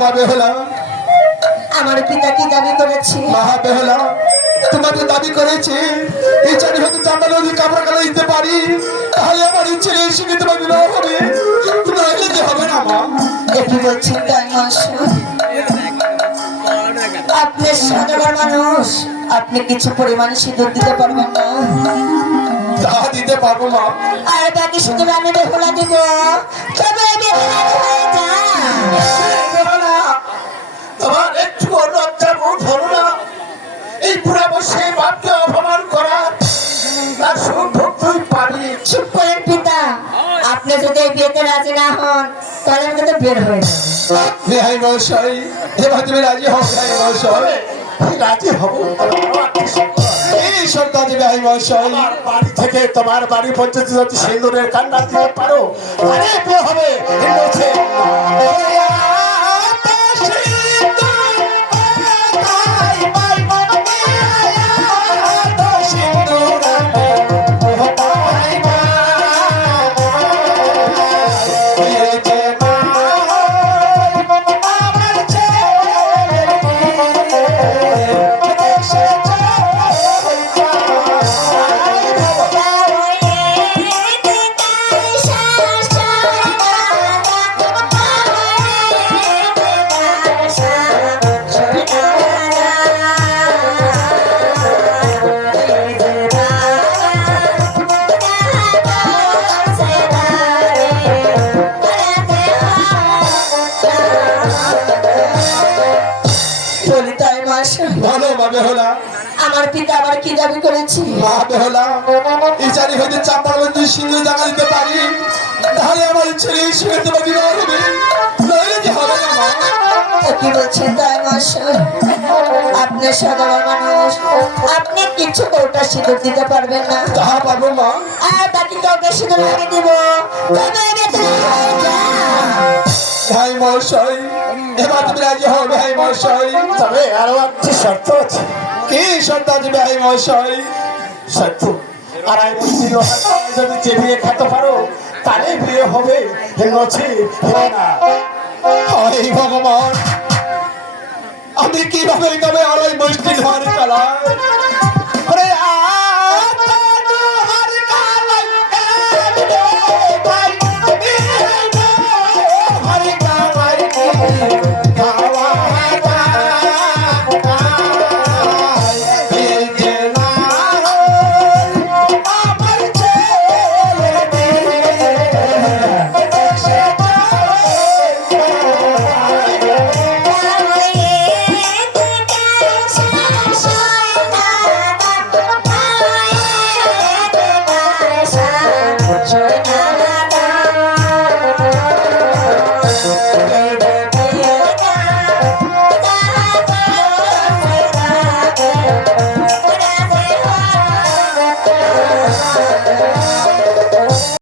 মা বেহুলা, আমার পিতা কি দাবি করেছে? মা বেহুলা, তোমাদের দাবি করেছে এই চারি হতে চাঁদা নদী কাপড় কালো দিতে পারি, তাহলে আমার এই ছেলে সঙ্গে তোমার বিবাহ হবে। তোমরা হলে যে হবে না মা। কি বলছেন তাই মশাই? আপনি সাধারণ মানুষ, আপনি কিছু পরিমাণে সিঁদুর দিতে পারবেন না? তা দিতে পারবো মা। আর বাকি সিঁদুর আমি বেহুলা দিব, তবে বেহুলা হয়ে যা। বেহুলা, তোমার একটু লজ্জা বোধ হলো না? এই বুড়া বসে বাপকে অপমান করা তার সুখ তুই পারি। চুপ করেন পিতা, আপনি যদি এই বিয়েতে রাজি না হন তাহলে আমি কিন্তু বের হয়ে যাবো। বিহাই মশাই, এবার তুমি রাজি হও। বিহাই মশাই, রাজি হব। এই সরকার বিহাই মশাই, বাড়ি থেকে তোমার বাড়ি পর্যন্ত যদি সিঁদুরের কান্না দিতে পারো আরে বিয়ে হবে। ভালো মা বেহুলা, আমার পিতা আবার কি দাবি করেছে? মা বেহুলা, এই চারি হইতে চাপা বন্ধু সিন্ধু জায়গা দিতে পারি, তাহলে আমার ছেলে সঙ্গে তোমার বিবাহ হবে। নইলে যে হবে না মা। কি বলছেন তাই মশাই? আপনি সাধারণ মানুষ, আপনি কিছু কৌটা সিঁদুর দিতে পারবেন না? তাহা পারবো মা। আর বাকি কৌটা সিঁদুর আমি দিব, তবে আমি বেহুলা হয়ে যা। ভাই মশাই, এবার তুমি রাজি হও। ভাই মশাই, তবে আরো একটি শর্ত আছে। কি শর্ত আছে ভাই মশাই? শর্ত আড়াই বছর যদি যে বিয়ে খেতে পারো তাহলে বিয়ে হবে, নচে না। হায় ভগবান, আমি কিভাবে কবে আড়াই বছর ধরে চালাই? আরে Joy,